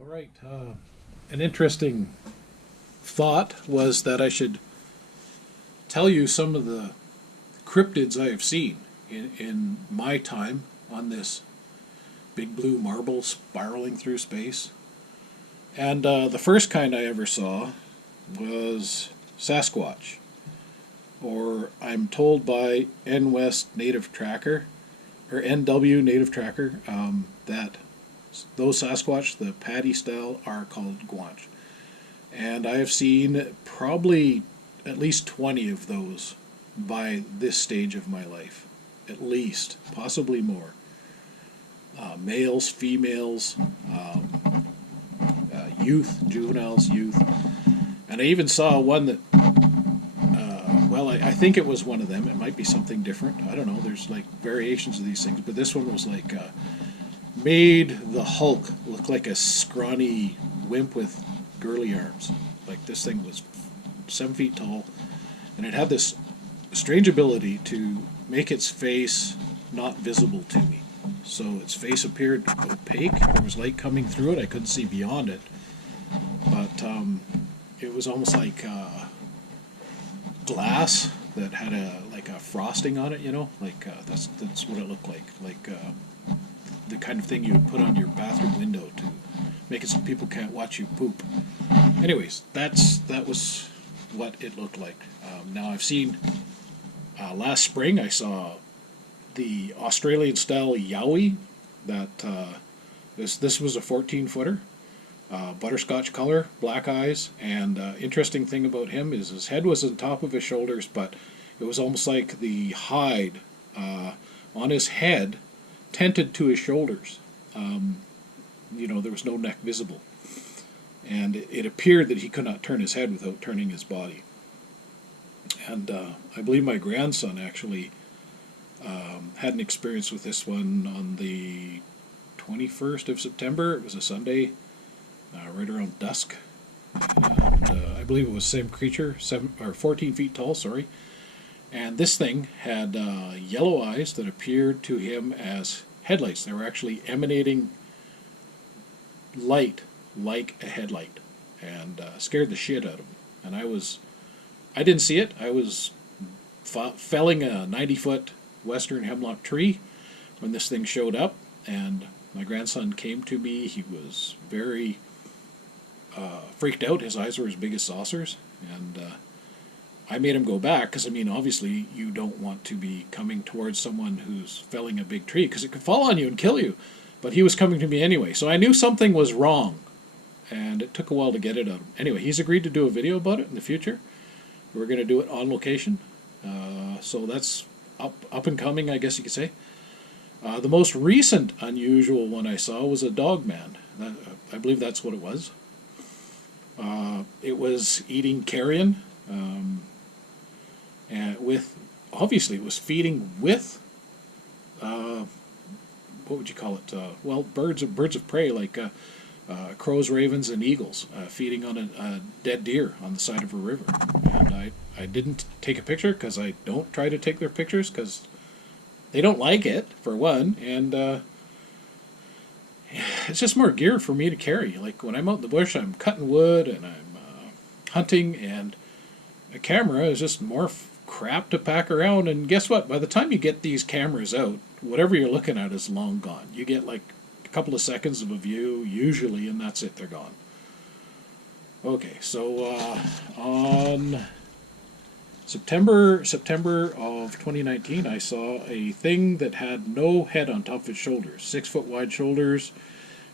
All right. An interesting thought was that I should tell you some of the cryptids I have seen in my time on this big blue marble spiraling through space. And the first kind I ever saw was Sasquatch, or I'm told by N-West Native Tracker, or NW Native Tracker, that those Sasquatch, the Paddy style, are called Guanch. And I have seen probably at least 20 of those by this stage of my life. At least, possibly more. Males, females, youth, juveniles, youth. And I even saw one that, I think it was one of them. It might be something different. I don't know. There's like variations of these things. But this one was like, made the Hulk look like a scrawny wimp with girly arms. Like this thing was 7 feet tall, and it had this strange ability to make its face not visible to me. So its face appeared opaque. There was light coming through it. I couldn't see beyond it, but it was almost like glass that had a frosting on it. Like that's what it looked like. Like the kind of thing you would put on your bathroom window to make it so people can't watch you poop. Anyways, that was what it looked like. Now I've seen last spring I saw the Australian style Yowie. That this was a 14-footer, butterscotch color, black eyes, and interesting thing about him is his head was on top of his shoulders, but it was almost like the hide on his head tented to his shoulders. There was no neck visible. And it appeared that he could not turn his head without turning his body. And I believe my grandson actually had an experience with this one on the 21st of September. It was a Sunday, right around dusk. And I believe it was the same creature, 14 feet tall, sorry. And this thing had yellow eyes that appeared to him as headlights. They were actually emanating light like a headlight, and scared the shit out of him. And I didn't see it. I was felling a 90-foot western hemlock tree when this thing showed up, and my grandson came to me. He was very freaked out. His eyes were as big as saucers, and I made him go back because, obviously you don't want to be coming towards someone who's felling a big tree because it could fall on you and kill you. But he was coming to me anyway, so I knew something was wrong, and it took a while to get it out of him. Anyway, he's agreed to do a video about it in the future. We're going to do it on location, so that's up and coming, I guess you could say. The most recent unusual one I saw was a dog man. I believe that's what it was. It was eating carrion, and obviously it was feeding with what would you call it? Birds of prey, like crows, ravens, and eagles, feeding on a dead deer on the side of a river. And I didn't take a picture because I don't try to take their pictures because they don't like it, for one, and it's just more gear for me to carry. Like when I'm out in the bush, I'm cutting wood and I'm hunting, and a camera is just more crap to pack around. And guess what? By the time you get these cameras out, whatever you're looking at is long gone. You get like a couple of seconds of a view, usually, and that's it, they're gone. Okay, so on September of 2019, I saw a thing that had no head on top of its shoulders. 6-foot wide shoulders,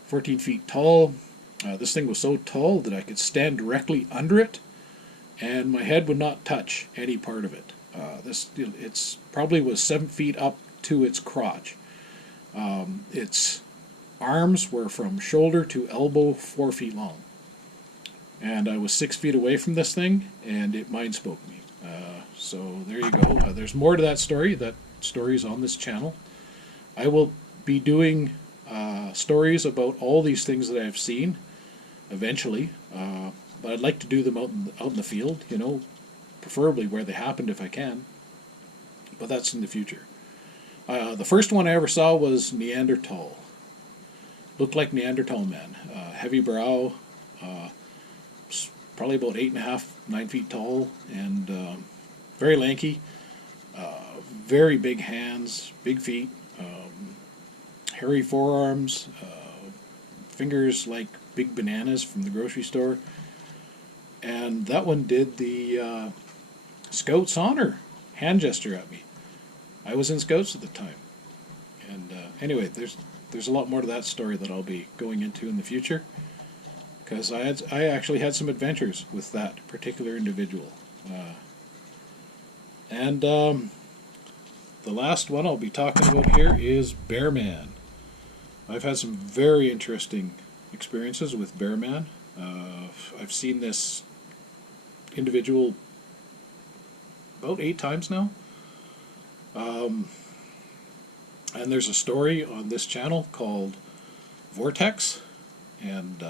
14 feet tall. This thing was so tall that I could stand directly under it, and my head would not touch any part of it. It's probably was 7 feet up to its crotch. Its arms were from shoulder to elbow, 4 feet long. And I was 6 feet away from this thing, and it mind spoke me. So there you go. There's more to that story. That story is on this channel. I will be doing stories about all these things that I've seen eventually, but I'd like to do them out in the field, preferably where they happened if I can. But that's in the future. The first one I ever saw was Neanderthal. Looked like Neanderthal man. heavy brow, probably about 8.5, 9 feet tall, and very lanky, very big hands, big feet, hairy forearms, fingers like big bananas from the grocery store. And that one did the Scouts honor hand gesture at me. I was in Scouts at the time. And anyway, there's a lot more to that story that I'll be going into in the future, because I actually had some adventures with that particular individual. And the last one I'll be talking about here is Bearman. I've had some very interesting experiences with Bearman. I've seen this individual about 8 times now. And there's a story on this channel called Vortex. And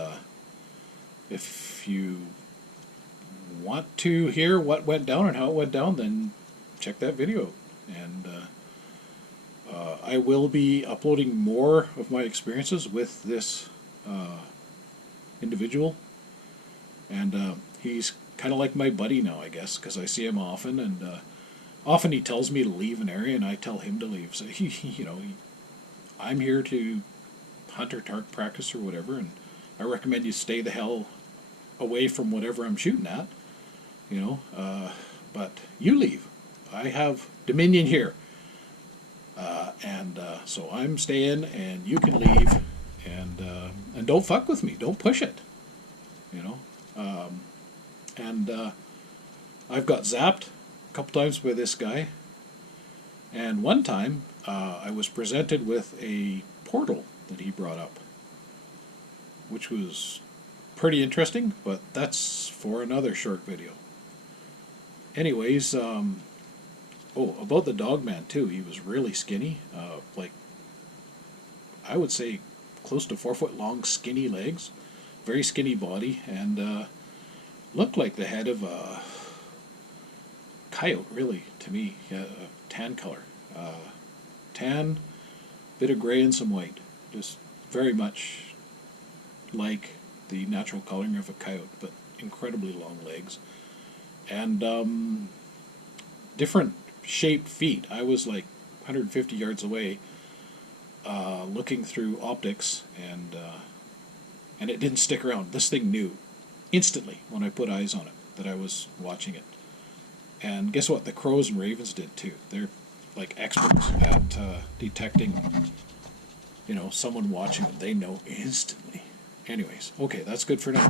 if you want to hear what went down and how it went down, then check that video. And I will be uploading more of my experiences with this individual. And he's kind of like my buddy now, I guess, because I see him often, and often he tells me to leave an area and I tell him to leave. So I'm here to hunt or target practice or whatever, and I recommend you stay the hell away from whatever I'm shooting at, but you leave. I have dominion here. And so I'm staying, and you can leave, and don't fuck with me. Don't push it, and I've got zapped a couple times by this guy, and one time I was presented with a portal that he brought up, which was pretty interesting, but that's for another short video. Anyways, about the Dogman too. He was really skinny, like I would say close to 4 foot long, skinny legs, very skinny body, and looked like the head of a coyote, really, to me. Tan color, tan, bit of gray and some white, just very much like the natural coloring of a coyote, but incredibly long legs, and different shaped feet. I was like 150 yards away, looking through optics, and it didn't stick around. This thing knew instantly when I put eyes on it that I was watching it. And guess what? The crows and ravens did too. They're like experts at detecting, someone watching them. They know instantly. Anyways, okay, that's good for now.